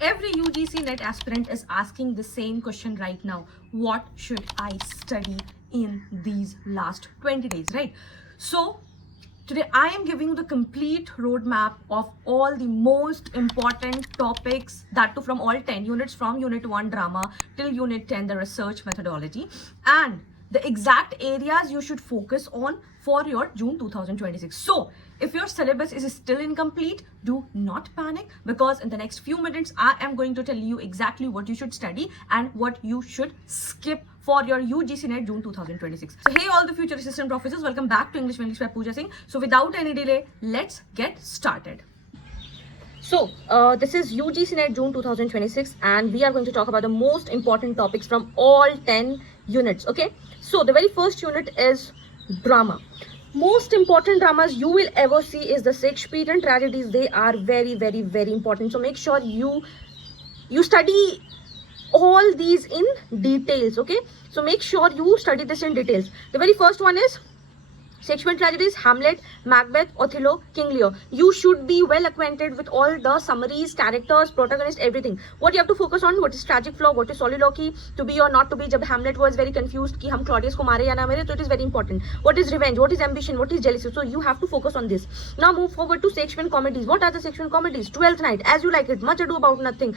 Every UGC NET aspirant is asking the same question right now. What should I study in these last 20 days, right? So today I am giving you the complete roadmap of all the most important topics, that too from all 10 units, from unit 1 drama till unit 10 the research methodology, and the exact areas you should focus on for your June 2026. So if your syllabus is still incomplete, do not panic, because in the next few minutes I am going to tell you exactly what you should study and what you should skip for your UGC NET June 2026. So hey all the future assistant professors, welcome back to English with English by Pooja Singh. So without any delay, let's get started. So this is UGC NET June 2026 and we are going to talk about the most important topics from all 10 units. Okay, so the very first unit is drama. Most important dramas you will ever see is the Shakespearean tragedies. They are very important, so make sure you study all these in details. Okay, so make sure you study this in details. The very first one is Shakespearean tragedies: Hamlet, Macbeth, Othello, King Lear. You should be well acquainted with all the summaries, characters, protagonists, everything. What you have to focus on: what is tragic flaw, what is soliloquy, to be or not to be. Jab Hamlet was very confused कि हम Claudius को मारे या ना मारे, so it is very important. What is revenge, what is ambition, what is jealousy. So you have to focus on this. Now move forward to Shakespearean comedies. What are the Shakespearean comedies? Twelfth Night, As You Like It, Much Ado About Nothing,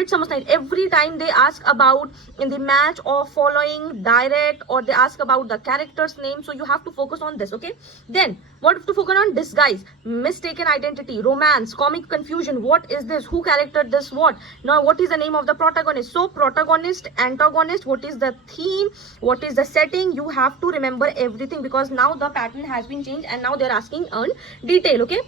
Midsummer Night. Every time they ask about in the match or following, direct, or they ask about the character's name. So you have to focus on this. Okay, then what to focus on: disguise, mistaken identity, romance, comic confusion. What is this? Who character this? What? Now what is the name of the protagonist? So protagonist, antagonist, what is the theme, what is the setting? You have to remember everything, because now the pattern has been changed and now they're asking on detail. Okay,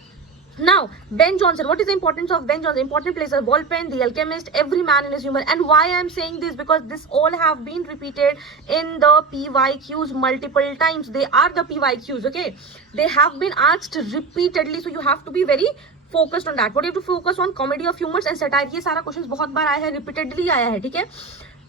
now Ben Jonson. What is the importance of Ben Jonson? Important places: Walpen, The Alchemist, Every Man in His Humor. And why I am saying this, because this all have been repeated in the PYQs multiple times. They are the PYQs. Okay, they have been asked repeatedly, so you have to be very focused on that. What you have to focus on: comedy of humors and satire. ये सारा questions बहुत बार आया है, repeatedly आया है. ठीक है.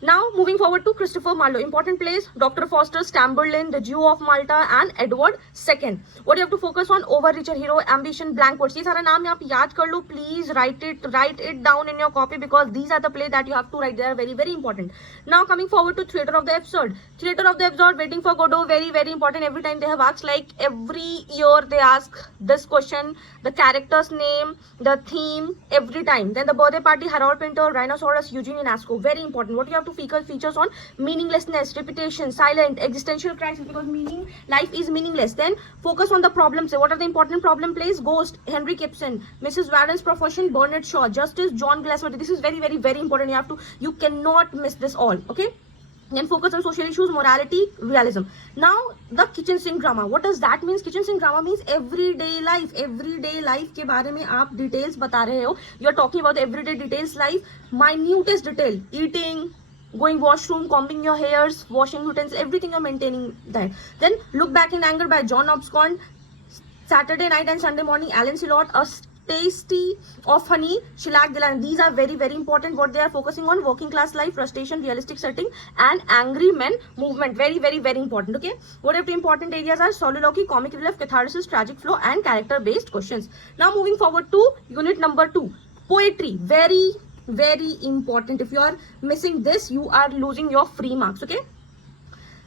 Now moving forward to Christopher Marlowe. Important plays: Dr. Faustus, Tamburlaine, The Jew of Malta, and Edward II. What you have to focus on: Overreacher, Hero, Ambition, Blank Words. ये सारा नाम आप याद कर लो. Please write it down in your copy, because these are the plays that you have to write. They are very important. Now coming forward to Theatre of the Absurd. Theatre of the Absurd, Waiting for Godot. Very important. Every time they have asked, like every year they ask this question: the character's name, the theme, every time. Then The Birthday Party, Harold Pinter, Rhinoceros, Eugene Ionesco. Very important. What you have to features on: meaninglessness, repetition, silent, existential crisis, because life is meaningless. Then focus on the problems. What are the important problem plays? Ghost, Henry Gibson, Mrs. Warren's Profession, Bernard Shaw, Justice, John Glassworthy. This is very important. You cannot miss this all. Okay, then focus on social issues, morality, realism. Now the kitchen sink drama. What does that mean? Kitchen sink drama means everyday life के बारे में आप details बता रहे हो. You are talking about the everyday details life, minutest detail: eating, going washroom, combing your hairs, washing utensils, everything you're maintaining that. Then Look Back in Anger by John Obscon, Saturday Night and Sunday Morning, Alan Silot, A Tasty of Honey, Shelag Dilan. These are very important. What they are focusing on: working class life, frustration, realistic setting, and angry men movement. Very important. Okay, what are the important areas are: soliloquy, comic relief, catharsis, tragic flow, and character based questions. Now moving forward to unit number 2, poetry. Very important. If you are missing this, you are losing your free marks. Okay,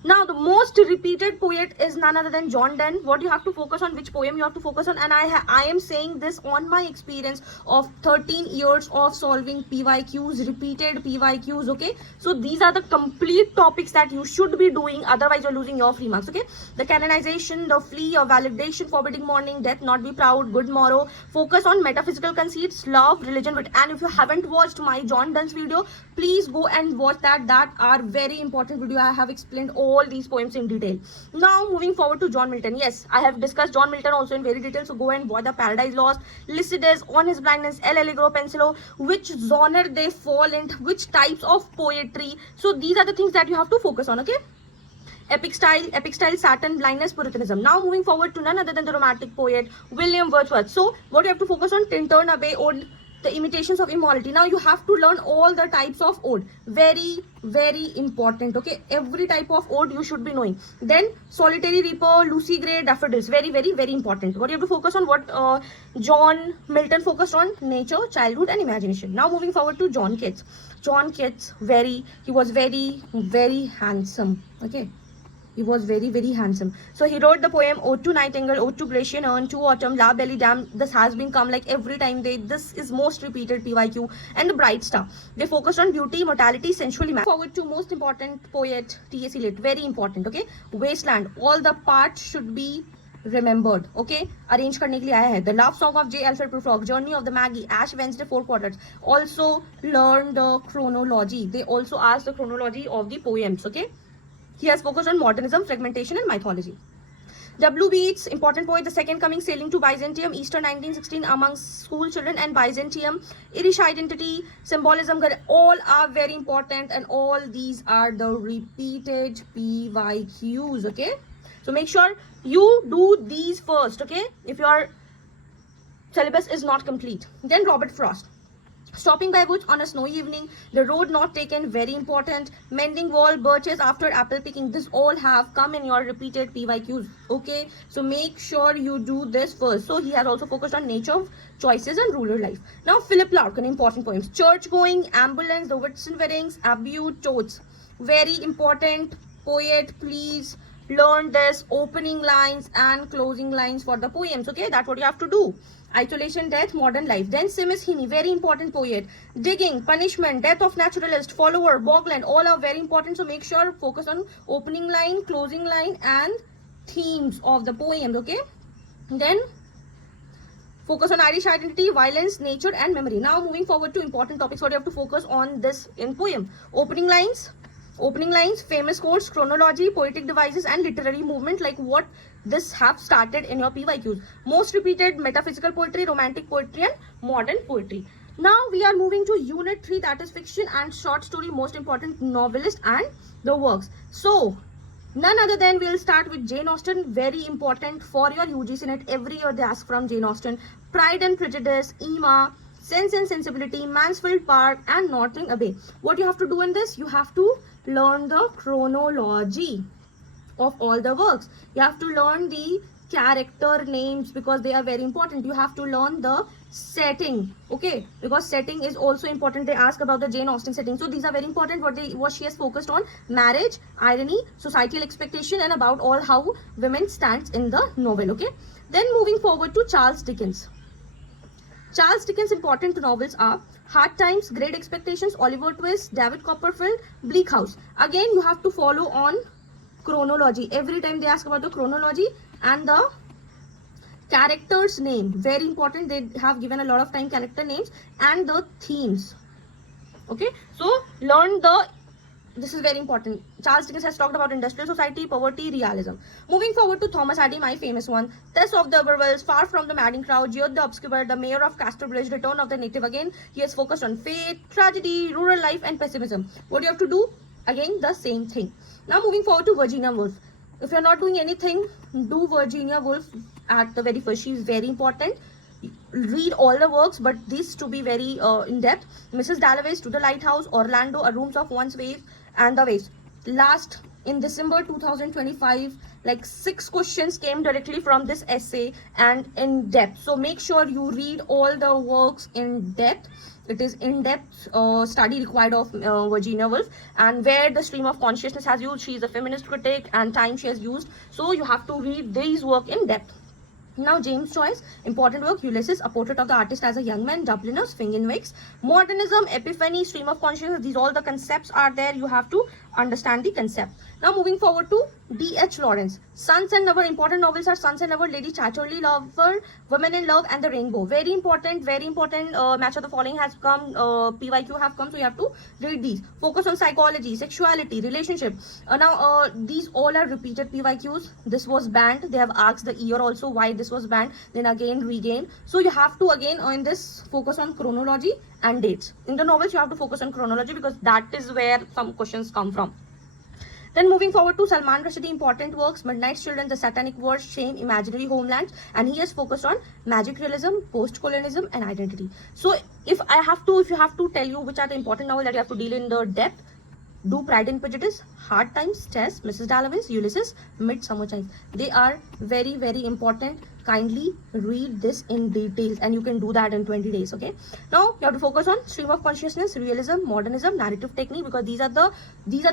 now the most repeated poet is none other than John Donne. What you have to focus on, which poem you have to focus on, and I am saying this on my experience of 13 years of solving PYQs, repeated PYQs. Okay, so these are the complete topics that you should be doing, otherwise you're losing your free marks. Okay, the canonization, the flea or validation, forbidding morning, death, not be proud, good morrow. Focus on metaphysical conceits, love, religion, wit. And if you haven't watched my John Donne's video, please go and watch that are very important video. I have explained all these poems in detail. Now moving forward to John Milton. Yes, I have discussed John Milton also in very detail, so go and watch the Paradise Lost, Lycidas, On His Blindness, El Allegro, Pensiero, which genre they fall in, which types of poetry. So these are the things that you have to focus on. Okay, epic style, Saturn, blindness, Puritanism. Now moving forward to none other than the romantic poet William Wordsworth. So what you have to focus on: Tintern, Abbey, Old The Imitations of Immortality. Now you have to learn all the types of ode. Very, very important. Okay, every type of ode you should be knowing. Then Solitary Reaper, Lucy Gray, Daffodils. Very, very, very important. What you have to focus on? What John Milton focused on? Nature, childhood, and imagination. Now moving forward to John Keats. John Keats, he was very, very handsome. Okay. He was very, very handsome. So he wrote the poem Ode to Nightingale, Ode to Grecian Urn, To Autumn, La Belly Dam. This has been come like every time this is most repeated PYQ. And The Bright Star. They focused on beauty, mortality, sensual imagination. Forward to most important poet, T.S. Eliot. Very important, okay? Wasteland. All the parts should be remembered, okay? Arrange करने के लिए आया है. The Love Song of J. Alfred Prufrock, Journey of the Maggie, Ash Wednesday, 4 quarters. Also learn the chronology. They also ask the chronology of the poems, okay? He has focused on modernism, fragmentation, and mythology. W.B. Yeats, important poet, The Second Coming, Sailing to Byzantium, Easter 1916, Amongst School Children and Byzantium, Irish Identity, Symbolism, all are very important, and all these are the repeated PYQs, okay? So make sure you do these first, okay? If your syllabus is not complete. Then Robert Frost. Stopping by woods on a snowy evening, the road not taken, very important. Mending wall, birches after apple picking, this all have come in your repeated PYQs, okay? So make sure you do this first. So he has also focused on nature, choices, and rural life. Now Philip Larkin, important poems. Church going, ambulance, the Whitsun weddings, Abute, toads. Very important poet, please learn this opening lines and closing lines for the poems, okay? That's what you have to do. Isolation, death, modern life. Then Seamus Heaney, very important poet. Digging, punishment, death of naturalist, follower, bogland, all are very important. So make sure focus on opening line, closing line, and themes of the poems, okay? Then focus on Irish identity, violence, nature, and memory. Now moving forward to important topics, what you have to focus on this in poem. Opening lines, famous quotes, chronology, poetic devices, and literary movement, like what this have started in your PYQs. Most repeated, metaphysical poetry, romantic poetry, and modern poetry. Now we are moving to unit 3, that is fiction and short story, most important, novelist and the works. So none other than we'll start with Jane Austen, very important for your UGC net. Every year they ask from Jane Austen. Pride and Prejudice, Emma, Sense and Sensibility, Mansfield Park, and Northanger Abbey. What you have to do in this? You have to learn the chronology of all the works. You have to learn the character names because they are very important. You have to learn the setting, okay? Because setting is also important. They ask about the Jane Austen setting. So these are very important. What she has focused on: marriage, irony, societal expectation, and about all how women stands in the novel, okay? Then moving forward to Charles Dickens. Charles Dickens' important novels are Hard Times, Great Expectations, Oliver Twist, David Copperfield, Bleak House. Again, you have to follow on chronology. Every time they ask about the chronology and the character's name. Very important. They have given a lot of time character names and the themes. Okay. So, learn this is very important. Charles Dickens has talked about industrial society, poverty, realism. Moving forward to Thomas Hardy, my famous one. Tess of the Uberwells, Far from the Madding Crowd, George the Obscure, The Mayor of Casterbridge, Return of the Native. Again, he has focused on faith, tragedy, rural life, and pessimism. What you have to do? Again, the same thing. Now moving forward to Virginia Woolf. If you're not doing anything, do Virginia Woolf at the very first. She is very important. Read all the works, but this to be very in-depth. Mrs. Dalloway's To the Lighthouse, Orlando, A Rooms of One's Wave, and The Waves. Last, in December 2025, like 6 questions came directly from this essay and in depth. So make sure you read all the works in depth. It is in-depth study required of Virginia Woolf, and where the stream of consciousness has used. She is a feminist critic, and time she has used. So you have to read these work in depth. Now James Joyce, important work, Ulysses, A Portrait of the Artist as a Young Man, Dubliners, Fingenwick's, Modernism, Epiphany, Stream of Consciousness. These all the concepts are there. You have to understand the concept. Now moving forward to D.H. Lawrence. Sons and Lover. Important novels are Sons and Lover, Lady Chatterley Lover, Women in Love, and The Rainbow. Very important, very important. Match of the following has come, PYQ have come, so you have to read these. Focus on psychology, sexuality, relationship. These all are repeated PYQs. This was banned. They have asked the year also why this was banned, then again regain. So you have to again in this focus on chronology and dates. In the novels you have to focus on chronology because that is where some questions come from. Then moving forward to Salman Rushdie, important works: Midnight Children, The Satanic Wars, Shame, Imaginary Homelands, and he has focused on magic realism, post-colonialism, and identity. So if you have to tell you which are the important novels that you have to deal in the depth, do Pride and Prejudice, Hard Times, Tess, Mrs. Dalloway, Ulysses, Midsummer Chimes. They are very, very important. Kindly read this in details, and you can do that in 20 days. Okay. Now you have to focus on stream of consciousness, realism, modernism, narrative technique, because these are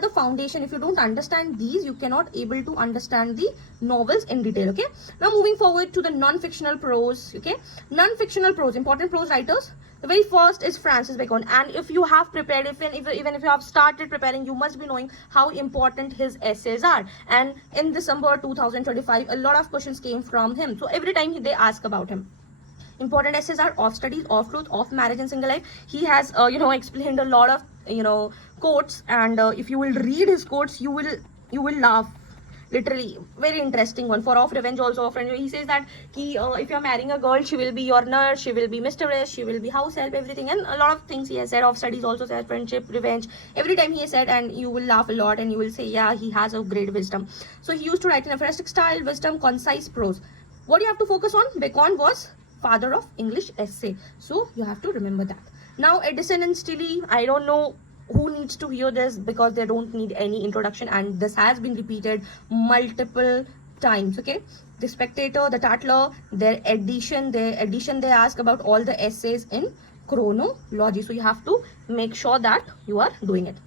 the foundation. If you don't understand these, you cannot able to understand the novels in detail. Okay. Now moving forward to the non-fictional prose. Okay. Non-fictional prose, important prose writers. The very first is Francis Bacon, and if you have prepared, even if you have started preparing, you must be knowing how important his essays are. And in December 2025, a lot of questions came from him. So every time they ask about him. Important essays are Off Studies, Off Truth, Off Marriage and Single Life. He has explained a lot of quotes, and if you will read his quotes, you will laugh. Literally very interesting one. For Off Revenge also, he says that if you're marrying a girl, she will be your nurse, she will be mistress, she will be house help, everything, and a lot of things he has said. Off Studies also says friendship, revenge, every time he has said, and you will laugh a lot, and you will say, yeah, he has a great wisdom. So he used to write in aphoristic style, wisdom, concise prose. What you have to focus on: Bacon was father of English essay, so you have to remember that. Now Addison and Stille, I don't know who needs to hear this, because they don't need any introduction, and this has been repeated multiple times. Okay. The Spectator, the Tatler, their edition they ask about all the essays in chronology, so you have to make sure that you are doing it.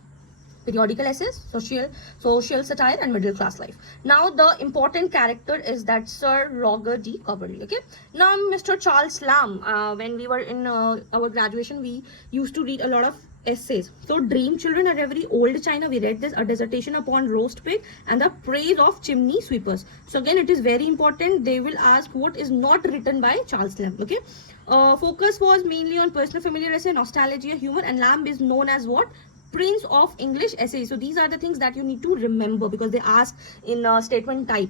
Periodical essays, social satire, and middle class life. Now the important character is that Sir Roger D. Coverley. Okay. Now Mr. Charles Lamb, when we were in our graduation, we used to read a lot of essays. So Dream Children, A Reverie, Old China, we read this, A Dissertation upon Roast Pig, and The Praise of Chimney Sweepers. So again, it is very important. They will ask what is not written by Charles Lamb. Okay. Focus was mainly on personal familiar essay, nostalgia, humor, and Lamb is known as what? Prince of English essays. So these are the things that you need to remember, because they ask in statement type.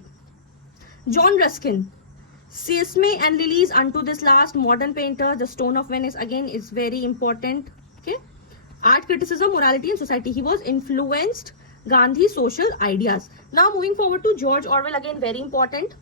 John Ruskin, Sesame and Lilies, Unto This Last, Modern Painter, The Stone of Venice, again is very important. Okay. Art criticism, morality and society. He was influenced Gandhi's social ideas. Now moving forward to George Orwell, again very important.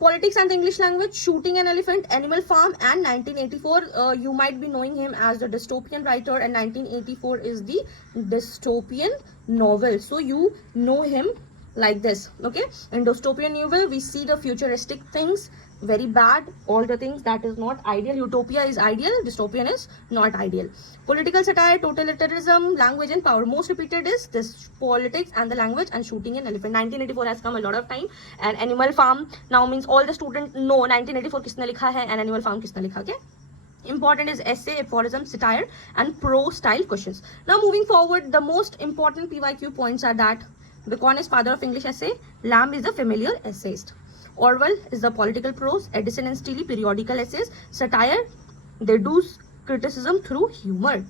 Politics and the English Language, Shooting an Elephant, Animal Farm, and 1984. You might be knowing him as the dystopian writer, and 1984 is the dystopian novel. So you know him like this. Okay. In dystopian novel, we see the futuristic things, very bad, all the things that is not ideal. Utopia is ideal, dystopian is not ideal. Political satire, totalitarianism, language and power. Most repeated is this: politics and the language, and Shooting an Elephant. 1984 has come a lot of time. And Animal Farm now means all the students know 1984 किसने लिखा है and Animal Farm किसने लिखा. Okay. Important is essay, aphorism, satire, and prose style questions. Now moving forward, the most important PYQ points are that Bacon is father of English essay, Lamb is the familiar essayist, Orwell is the political prose, Addison and Stille periodical essays, satire, they do criticism through humor.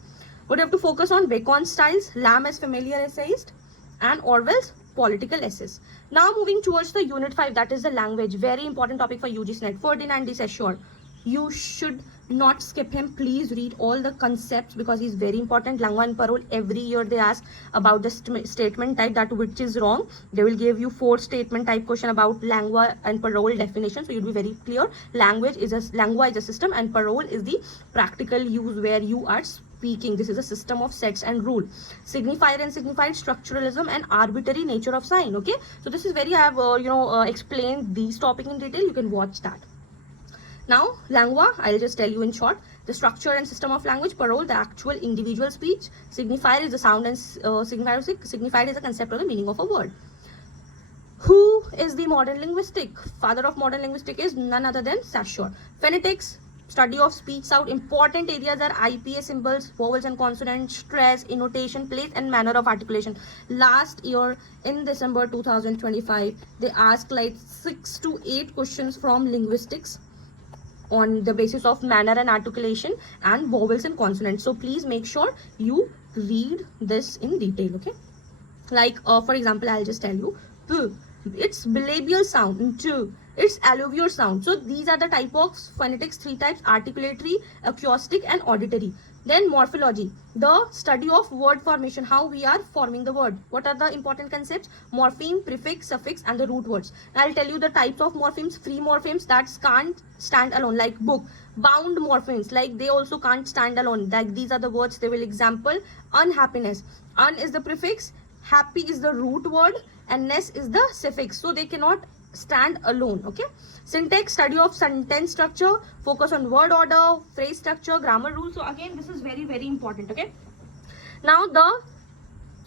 What you have to focus on: Bacon's styles, Lamb as familiar essayist, and Orwell's political essays. Now moving towards the unit 5, that is the language. Very important topic for UGC NET. Ferdinand de Saussure, you should not skip him. Please read all the concepts, because he's very important. Langua and Parole, every year they ask about the statement type, that which is wrong. They will give you 4 statement type question about Langua and Parole definition, so you'll be very clear. Langua is a system, and Parole is the practical use where you are speaking. This is a system of sets and rule. Signifier and signified, structuralism, and arbitrary nature of sign. Okay, so this is very, I have explained these topics in detail. You can watch that. Now, Langua, I'll just tell you in short. The structure and system of language. Parole, the actual individual speech. Signifier is the sound, and signified is the concept or the meaning of a word. Who is the modern linguistic? Father of modern linguistic is none other than Saussure. Phonetics, study of speech sound. Important areas are IPA symbols, vowels and consonants, stress, intonation, place and manner of articulation. Last year in December 2025, they asked like 6 to 8 questions from linguistics on the basis of manner and articulation and vowels and consonants. So please make sure you read this in detail. Okay, like for example, I'll just tell you P, it's bilabial sound. T, it's alluvial sound. So these are the type of phonetics, 3 types: articulatory, acoustic, and auditory. Then morphology, the study of word formation, how we are forming the word. What are the important concepts? Morpheme, prefix, suffix, and the root words. I'll tell you the types of morphemes. Free morphemes that can't stand alone, like book. Bound morphemes, like they also can't stand alone, like these are the words they will example. Unhappiness, un is the prefix, happy is the root word, and ness is the suffix, so they cannot stand alone. Okay. Syntax, study of sentence structure, focus on word order, phrase structure, grammar rules. So again, this is very, very important. Okay. Now the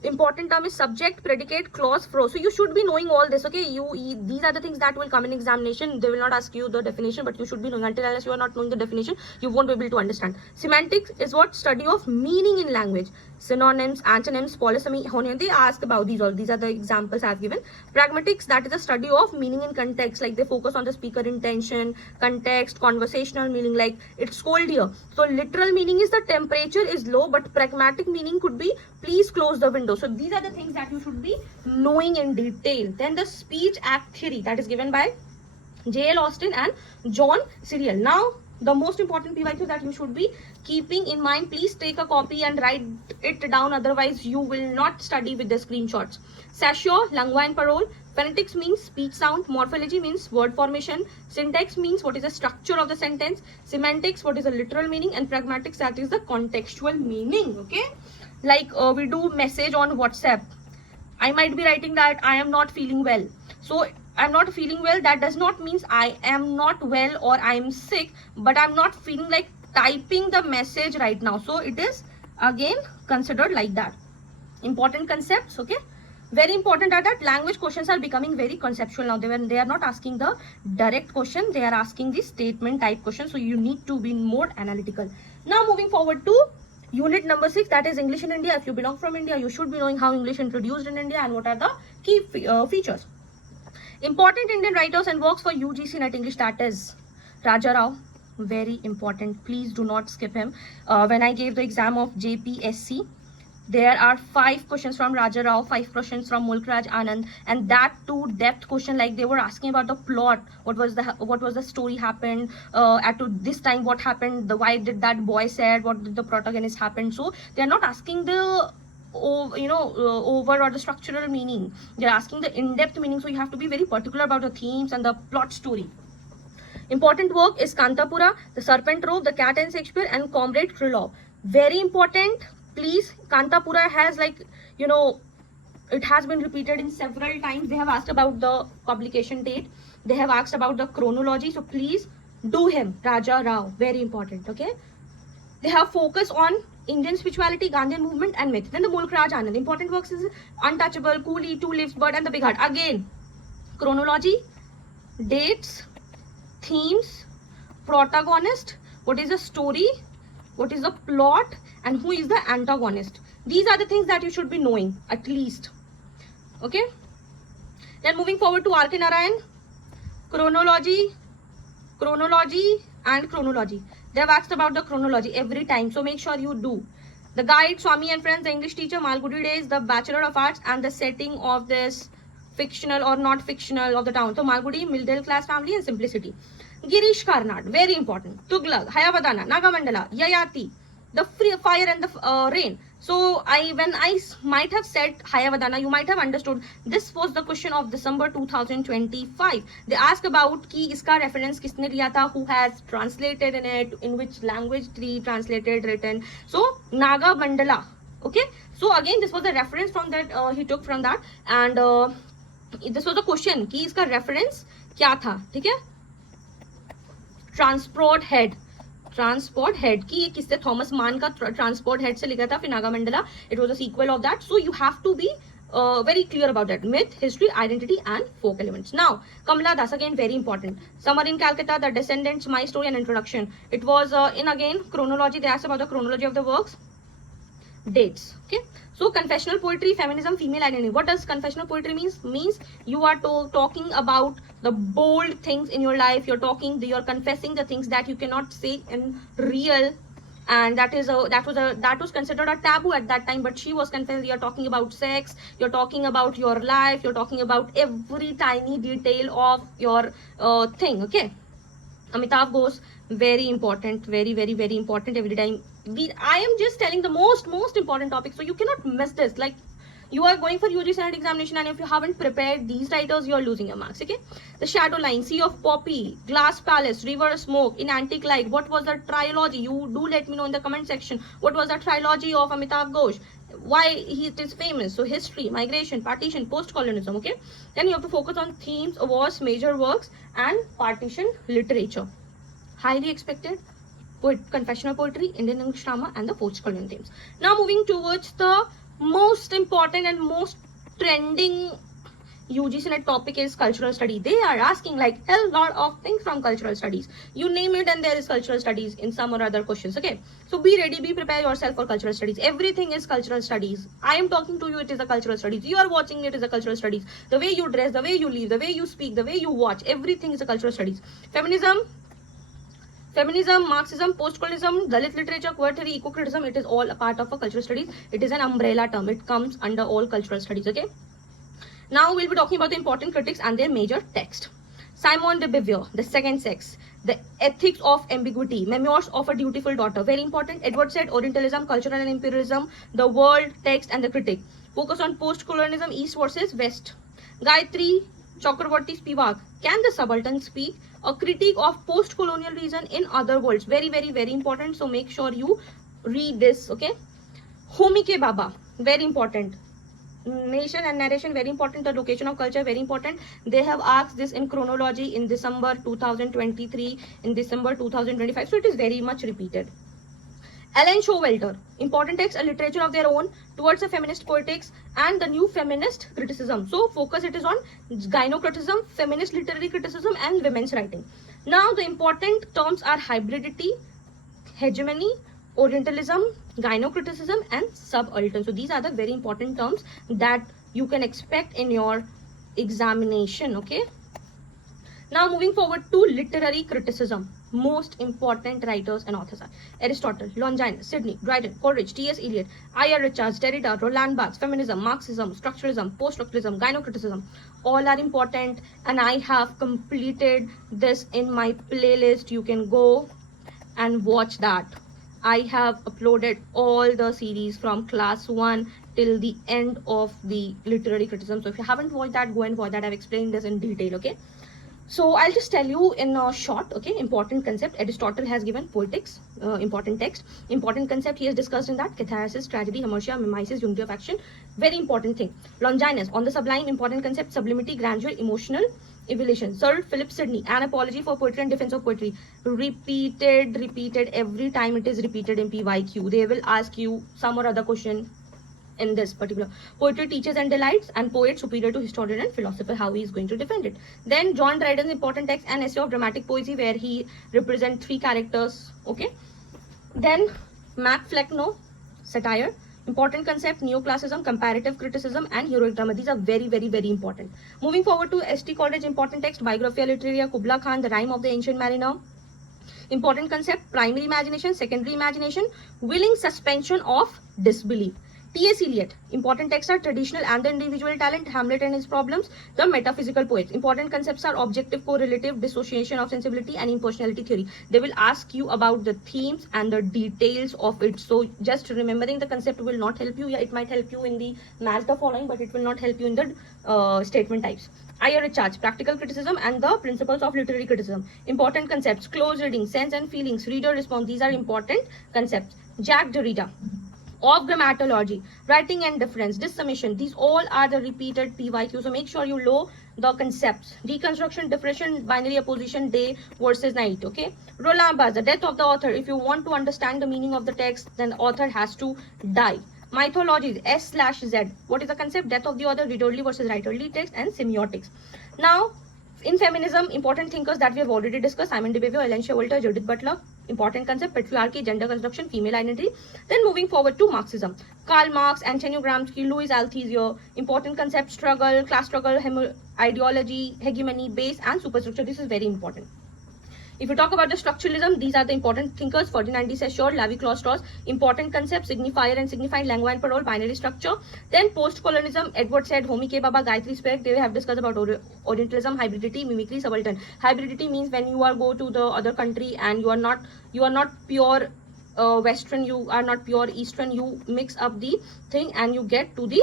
important term is subject, predicate, clause, phrase. So you should be knowing all this. Okay. These are the things that will come in examination. They will not ask you the definition, but you should be knowing. Until unless you are not knowing the definition, you won't be able to understand. Semantics is what? Study of meaning in language. Synonyms, antonyms, polysemy, homonym. They ask about these all. These are the examples I've given. Pragmatics, that is the study of meaning in context. Like they focus on the speaker intention, context, conversational meaning. Like it's cold here. So literal meaning is the temperature is low, but pragmatic meaning could be please close the window. So these are the things that you should be knowing in detail. Then the speech act theory, that is given by J.L. Austin and John Searle. Now the most important PYQ that you should be keeping in mind, please take a copy and write it down, otherwise you will not study with the screenshots. Saussure, Langlois and Parole. Phonetics means speech sound. Morphology means word formation. Syntax means what is the structure of the sentence. Semantics, what is the literal meaning. And pragmatics, that is the contextual meaning. Okay, like we do message on WhatsApp. I might be writing that I am not feeling well. So I'm not feeling well, that does not mean I am not well or I'm sick, but I'm not feeling like typing the message right now. So it is again considered like that. Important concepts. Okay, very important are that language questions are becoming very conceptual now. They are not asking the direct question, they are asking the statement type question. So you need to be more analytical. Now moving forward to unit number 6, that is English in India. If you belong from India, you should be knowing how English introduced in India and what are the key features. Important Indian writers and works for UGC NET English, that is Raja Rao, very important. Please do not skip him. When I gave the exam of JPSC, there are 5 questions from Raja Rao, 5 questions from Mulk Raj Anand, and that too depth question. Like they were asking about the plot, what was the story happened at this time, what happened, why did that boy said, what did the protagonist happen. So they are not asking the over or the structural meaning, they're asking the in-depth meaning. So you have to be very particular about the themes and the plot story. Important work is Kantapura, The Serpent Robe, The Cat and Shakespeare, and Comrade Krylov. Very important. Please, Kantapura has it has been repeated in several times. They have asked about the publication date, they have asked about the chronology. So please do him, Raja Rao, very important. Okay, they have focus on Indian spirituality, Gandhian movement and myth. Then the Mulk Raj Anand, important works is Untouchable, Coolie, Two Lives Bird and the Big Heart. Again, chronology, dates, themes, protagonist, what is the story, what is the plot, and who is the antagonist. These are the things that you should be knowing at least. Okay, then moving forward to R.K. Narayan, chronology and chronology. They have asked about the chronology every time, so make sure you do. The Guide, Swami and Friends, The English Teacher, Malgudi Days, The Bachelor of Arts, and the setting of this fictional or not fictional of the town. So Malgudi, middle class family and simplicity. Girish Karnad, very important. Tughlaq, Hayavadana, Nagamandala, Yayati, The Fire and the Rain. So when I might have said Hayavadana, you might have understood this was the question of December 2025. They ask about ki iska reference kisne liya tha, who has translated in it, in which language the translated, written. So Naga Mandala. Okay, so again this was a reference from that, he took from that, and this was the question ki iska reference kya tha. ठीक है, transport head की ये किससे, Thomas मान का transport head से लिखा था, फिर Nagamandala, it was a sequel of that. So you have to be very clear about that. Myth, history, identity and folk elements. Now Kamala Das, again very important. Summer in Calcutta, The Descendants, My Story and Introduction. It was in again chronology. They asked about the chronology of the works, dates. Okay, so confessional poetry, feminism, female identity. What does confessional poetry means you are talking about the bold things in your life. You're confessing the things that you cannot say in real, and that was considered a taboo at that time, but she was confessing. You're talking about sex, you're talking about your life, you're talking about every tiny detail of your thing. Okay, Amitav Ghosh, very important, very very very important. Every time I am just telling the most important topic, so you cannot miss this. Like, you are going for UG Senate examination, and if you haven't prepared these titles, you are losing your marks. Okay, the shadow line, sea of poppy, glass palace, river smoke, in antique light. What was the trilogy? You do let me know in the comment section. What was the trilogy of Amitav Ghosh? Why he is famous? So history, migration, partition, post-colonialism. Okay, then you have to focus on themes, awards, major works, and partition literature. Highly expected. Confessional poetry, Indian English drama, and the post-colonial themes. Now moving towards the most important and most trending UG Senate topic is cultural study. They are asking like a lot of things from cultural studies. You name it and there is cultural studies in some or other questions. Okay, so be ready, be prepared yourself for cultural studies. Everything is cultural studies. I am talking to you, it is a cultural studies. You are watching it is a cultural studies. The way you dress, the way you live, the way you speak, the way you watch, everything is a cultural studies. Feminism, Marxism, post-colonialism, Dalit literature, queer theory, eco-criticism, it is all a part of a cultural studies. It is an umbrella term. It comes under all cultural studies, okay? Now we'll be talking about the important critics and their major text. Simone de Beauvoir, The Second Sex, The Ethics of Ambiguity, Memoirs of a Dutiful Daughter, very important. Edward Said, Orientalism, Cultural and Imperialism, The World, Text and the Critic. Focus on post-colonialism, East versus West. Gayatri Chakravarti Spivak, Can the Subaltern Speak? A critique of post-colonial reason in other worlds. Very, very, very important. So make sure you read this, okay? Homi K. Bhabha, very important. Nation and narration, very important. The location of culture, very important. They have asked this in chronology in December 2023, in December 2025. So it is very much repeated. Ellen Showalter, important text, a literature of their own towards the feminist poetics and the new feminist criticism. So focus it is on gynocriticism, feminist literary criticism and women's writing. Now the important terms are hybridity, hegemony, Orientalism, gynocriticism and subaltern. So these are the very important terms that you can expect in your examination, okay? Now moving forward to literary criticism. Most important writers and authors are Aristotle, Longinus, Sidney, Dryden, Coleridge, T.S. Eliot, I.R. Richards, Derrida, Roland Barthes, feminism, Marxism, structuralism, post-structuralism, gynocriticism. All are important and I have completed this in my playlist. You can go and watch that. I have uploaded all the series from class 1 till the end of the literary criticism. So if you haven't watched that, go and watch that. I've explained this in detail, okay? So I'll just tell you in a short, okay, important concept. Aristotle has given poetics, important text, important concept he has discussed in that, catharsis, tragedy, hamartia, mimesis, unity of action, very important thing. Longinus, on the sublime, important concept, sublimity, grandeur, emotional evolution. Sir Philip Sidney, an apology for poetry and defense of poetry. Repeated, every time it is repeated in PYQ. They will ask you some or other question in this particular. Poetry teaches and delights, and poet superior to historian and philosopher, how he is going to defend it. Then John Dryden's important text, an essay of dramatic poesy, where he represents 3 characters, okay? Then Mac Flecknoe, satire, important concept, neoclassicism, comparative criticism and heroic drama. These are very, very, very important. Moving forward to S.T. Coleridge, important text, Biographia Literaria, Kubla Khan, The Rime of the Ancient Mariner. Important concept, primary imagination, secondary imagination, willing suspension of disbelief. T.S. Eliot, important texts are traditional and the individual talent, Hamlet and his problems, the metaphysical poets. Important concepts are objective, correlative, dissociation of sensibility and impersonality theory. They will ask you about the themes and the details of it. So just remembering the concept will not help you. Yeah, it might help you in the match the following, but it will not help you in the statement types. I.R. Richards, practical criticism and the principles of literary criticism. Important concepts, close reading, sense and feelings, reader response. These are important concepts. Jacques Derrida, of grammatology, writing and difference, dissummation. These all are the repeated PYQ. So make sure you know the concepts. Deconstruction, differentiation, binary opposition, day versus night. Okay. Roland Barthes, the death of the author. If you want to understand the meaning of the text, then the author has to die. Mythologies, S/Z. What is the concept? Death of the author, readerly versus writerly text, and semiotics. Now, in feminism, important thinkers that we have already discussed, Simone de Beauvoir, Ellen Showalter, Judith Butler. Important concept, patriarchy, gender construction, female identity. Then moving forward to Marxism, Karl Marx, Antonio Gramsci, Louis Althusser. Important concept, struggle, class struggle, ideology, hegemony, base and superstructure. This is very important. If you talk about the structuralism, these are the important thinkers. Ferdinand de Saussure, Lévi-Strauss. Important concepts, signifier and signifying, lingua and parole, binary structure. Then post-colonialism, Edward Said, Homi K. Bhabha, Gayatri Spivak. They have discussed about Orientalism, hybridity, mimicry, subaltern. Hybridity means when you are go to the other country and you are not pure Western, you are not pure Eastern, you mix up the thing and you get to the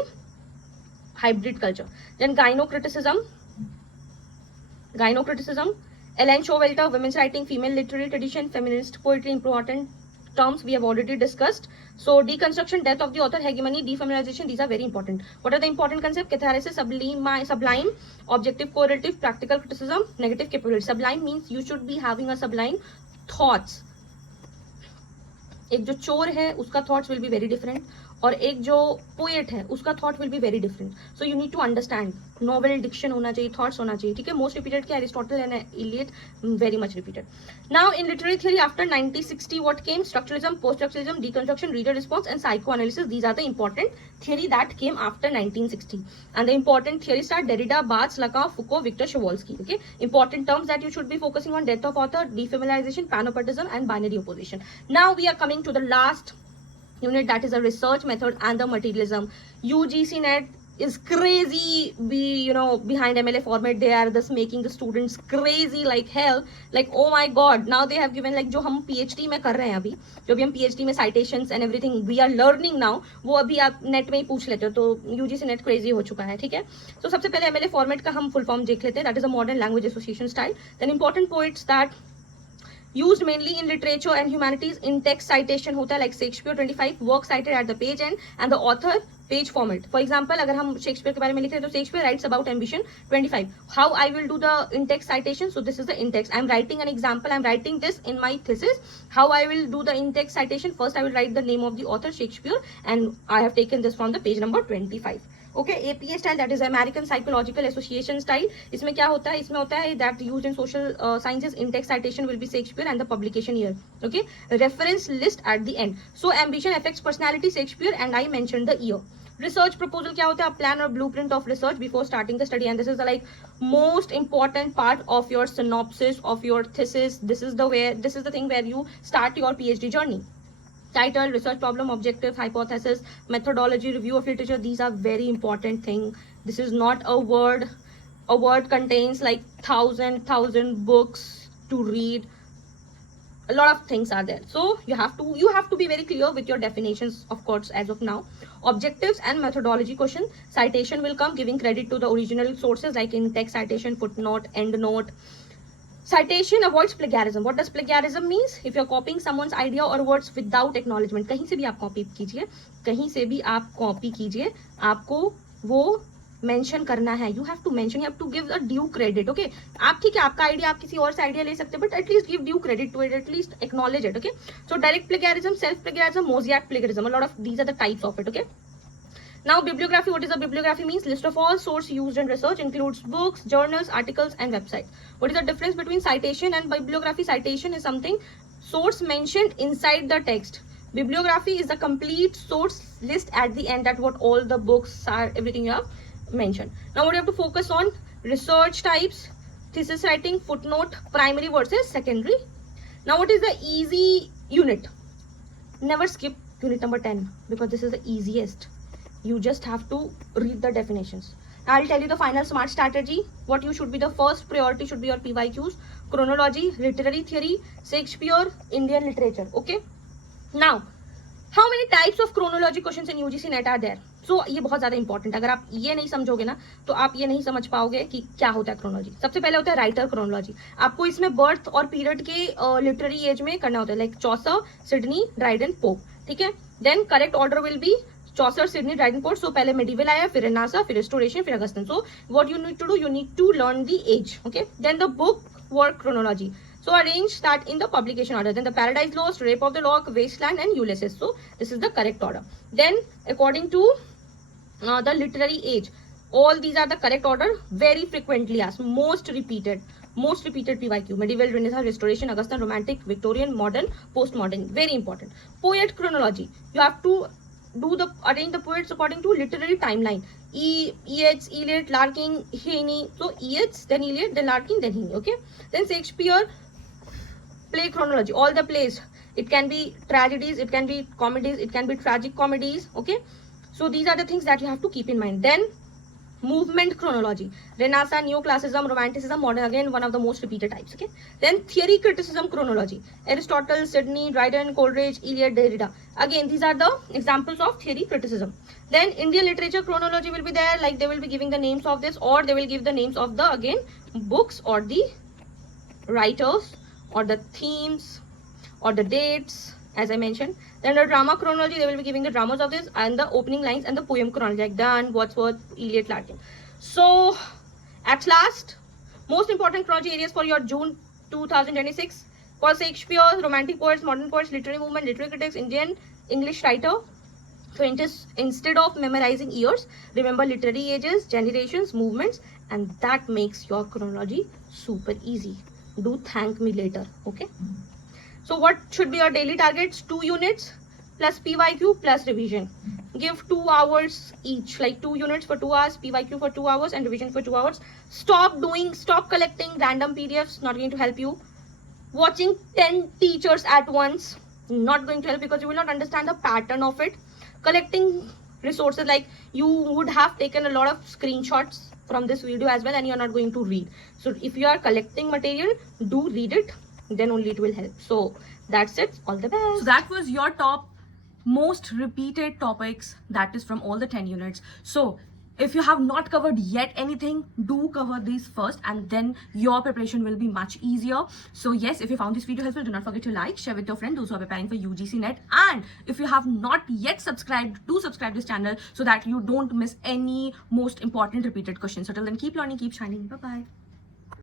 hybrid culture. Then gynocriticism, Ellen Showalter, women's writing, female literary tradition, feminist poetry, important terms we have already discussed. So deconstruction, death of the author, hegemony, defeminization, these are very important. What are the important concepts? Catharsis, sublime, objective correlative, practical criticism, negative capability. Sublime means you should be having a sublime thoughts. एक जो चोर है उसका thoughts will be very different, और एक जो poet है उसका thought will be very different. So you need to understand, novel diction होना चाहिए, थॉट्स होना चाहिए, ठीक है. मोस्ट रिपीटेड क्या, Aristotle and Eliot, very much repeated. Now in literary theory after 1960 what came? Structuralism, post structuralism, deconstruction, reader response and psychoanalysis. These are the important theory that came after 1960. And the important theories are Derrida, Barthes, Lacan, Foucault, Victor Shklovsky. Okay, important terms that you should be focusing on: death of author, defamiliarization, panopticism and binary opposition. Now we are coming to the last unit, that is a research method and the materialism. UGC net is crazy behind MLA format. They are just making the students crazy like hell, like oh my god, now they have given like जो हम PhD में कर रहे हैं अभी, जो भी हम PhD में citations and everything we are learning now, वो अभी आप नेट में ही पूछ लेते हो. तो UGC नेट crazy हो चुका है, ठीक है. तो सबसे पहले MLA format का हम full form देख लेते हैं. That is a modern language association style. Then important poets that used mainly in literature and humanities. In text citation होता है like Shakespeare 25, work cited at the page end and the author page format. For example, अगर हम Shakespeare के बारे में लिख रहे हैं तो Shakespeare writes about ambition 25. How I will do the in-text citation? So this is the in-text. I'm writing an example. I'm writing this in my thesis. How I will do the in-text citation? First, I will write the name of the author Shakespeare, and I have taken this from the page number 25. Okay, APA style, that is American Psychological Association style. इसमें क्या होता है? इसमें होता है that used in social sciences, in-text citation will be Shakespeare and the publication year. Okay, reference list at the end. So ambition affects personality, Shakespeare, and I mentioned the year. Research proposal क्या होता है? A plan or blueprint of research before starting the study, and this is the like most important part of your synopsis of your thesis. This is the thing where you start your PhD journey. Title, research problem, objective, hypothesis, methodology, review of literature. These are very important thing. This is not a word. A word contains like thousand books to read. A lot of things are there. So you have to be very clear with your definitions, of course, as of now. Objectives and methodology question. Citation will come, giving credit to the original sources like in text citation, footnote, endnote. Citation avoids plagiarism. What does plagiarism means? If you're copying someone's idea or words without acknowledgement. कहीं से भी आप copy कीजिए, कहीं से भी आप copy कीजिए, आपको वो मेंशन करना है. You have to mention, you have to give a due credit. Okay, आप ठीक है, आपका आइडिया आप किसी और से आइडिया ले सकते हैं, but at least give due credit to it, at least acknowledge it. Okay, so direct plagiarism, self plagiarism, mosaic plagiarism, a lot of these are the types of it. Okay, now bibliography. What is a bibliography? Means list of all source used in research, includes books, journals, articles and websites. What is the difference between citation and bibliography? Citation is something source mentioned inside the text. Bibliography is the complete source list at the end, that what all the books are, everything you have mentioned. Now what you have to focus on: research types, thesis writing, footnote, primary versus secondary. Now what is the easy unit? Never skip unit number 10 because this is the easiest. You just have to read the definitions. I'll tell you the final smart strategy. What you should be, the first priority should be your PYQs, chronology, literary theory, Shakespeare, Indian literature. Okay. Now, how many types of chronology questions in UGC NET are there? So ये बहुत ज्यादा important. अगर आप ये नहीं समझोगे ना तो आप ये नहीं समझ पाओगे कि क्या होता है क्रोनोलॉजी. सबसे पहले होता है राइटर क्रोनोलॉजी. आपको इसमें बर्थ और पीरियड के लिटरेरी एज में करना होता है, like Chaucer, Sidney, Dryden, Pope. ठीक है. Then correct order will be Chaucer, Sidney, Dryden, Pope. So पहले मेडिवल आया, फिर नासा, फिर रिस्टोरेशन, फिर Augustan. So what you need to do, you need to learn the age. Okay. Then the book work chronology. So arrange that in the publication order. Then the Paradise Lost, Rape of the Lock, Wasteland and Ulysses. So this is the correct order. Then according to the literary age, all these are the correct order. Very frequently asked, most repeated PYQ: medieval, Renaissance, Restoration, Augustan, Romantic, Victorian, Modern, Postmodern. Very important. Poet chronology. You have to arrange the poets according to literary timeline. Yeats, Eliot, Larkin, Heaney. So Yeats, then Eliot, then Larkin, then Heaney. Okay. Then Shakespeare. Play chronology, all the plays. It can be tragedies, it can be comedies, it can be tragic comedies. Okay, so these are the things that you have to keep in mind. Then movement chronology, Renaissance, Neoclassicism, Romanticism, modern, again one of the most repeated types. Okay, then theory criticism chronology, Aristotle, Sidney, Dryden, Coleridge, Eliot, Derrida. Again, these are the examples of theory criticism. Then Indian literature chronology will be there, like they will be giving the names of this, or they will give the names of the again books or the writers or the themes or the dates, as I mentioned. Then the drama chronology, they will be giving the dramas of this and the opening lines, and the poem chronology like Donne, Wordsworth, Eliot, Larkin. So at last, most important chronology areas for your June 2026 for Shakespeare, romantic poets, modern poets, literary movement, literary critics, Indian English writer. So instead of memorizing years, remember literary ages, generations, movements, and that makes your chronology super easy. Do thank me later. Okay. So what should be your daily targets? 2 units plus PYQ plus revision. Give 2 hours each, like 2 units for 2 hours, PYQ for 2 hours, and revision for 2 hours. Stop collecting random PDFs, not going to help you. Watching 10 teachers at once, not going to help, because you will not understand the pattern of it. Collecting resources, like you would have taken a lot of screenshots from this video as well, and you're not going to read. So if you are collecting material, do read it, then only it will help. So that's it. All the best. So that was your top most repeated topics, that is from all the 10 units. So if you have not covered yet anything, do cover these first, and then your preparation will be much easier. So yes, if you found this video helpful, do not forget to like, share with your friends, those who are preparing for UGC NET. And if you have not yet subscribed, do subscribe this channel so that you don't miss any most important repeated questions. So till then, keep learning, keep shining. Bye bye.